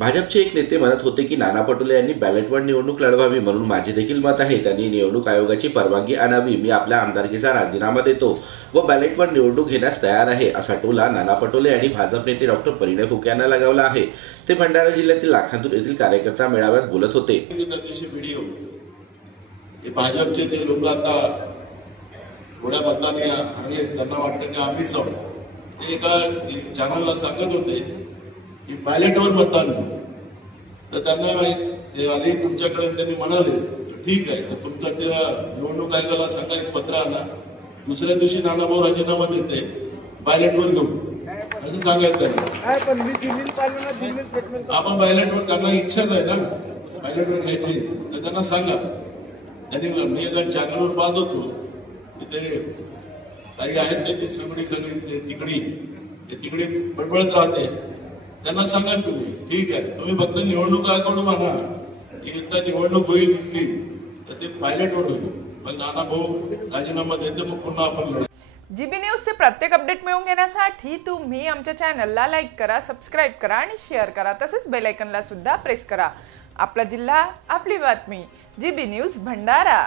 भाजपचे एक नेते म्हणत होते की नाना पटोले यांनी बॅलेटवर निवडणूक लढवावी, म्हणून माझे देखील मत आहे त्यांनी निवडणूक आयोगाची परवानगी आणावी. मी आपल्या आमदारकीचा राजीनामा देतो व बॅलेटवर निवडणूक घेण्यास तयार आहे, असा टोला नाना पटोले यांनी भाजप नेते डॉक्टर परिणय फुके यांना लगावला आहे. ते भंडारा जिल्ह्यातील लाखांदूर येथील कार्यकर्ता मेळाव्यात बोलत होते. भाजपचे जे लोक आता थोड्या मताने आणले, त्यांना वाटतं की आम्हीच आहोत. ते एका चॅनलला सांगत होते की बॅलेटवर मतदान, तर त्यांना आधी तुमच्याकडे त्यांनी म्हणाले ठीक आहे, तर तुमचं त्या निवडणूक आयोगाला सांगा एक पत्र आणा, दुसऱ्या दिवशी नानाभाऊ राजीनामा देते, बॅलेटवर घेऊ असं सांगायचं. आपण बॅलेटवर, त्यांना इच्छाच आहे ना बॅलेटवर घ्यायची, तर त्यांना सांगा. त्यांनी मी एका चॅनलवर पाहत होतो, तिथे काही आहेत त्याची सगळी तिकडी बडबडत राहते. त्यांना सांगा तुम्ही ठीक आहे, तुम्ही फक्त निवडणूक आयोगाकडून म्हणा की एकदा निवडणूक होईल तिथली, तर ते पायलटवर होईल. मग नाना भाऊ राजीनामा देते, मग पुन्हा आपण लढू. जीबी न्यूजचे प्रत्येक अपडेट मिळवून घेण्यासाठी तुम्ही आमच्या चॅनलला लाईक करा, सबस्क्राईब करा आणि शेअर करा. तसेच बेल आयकॉनला सुद्धा प्रेस करा. आपला जिल्हा, आपली बातमी. GB news Bhandara.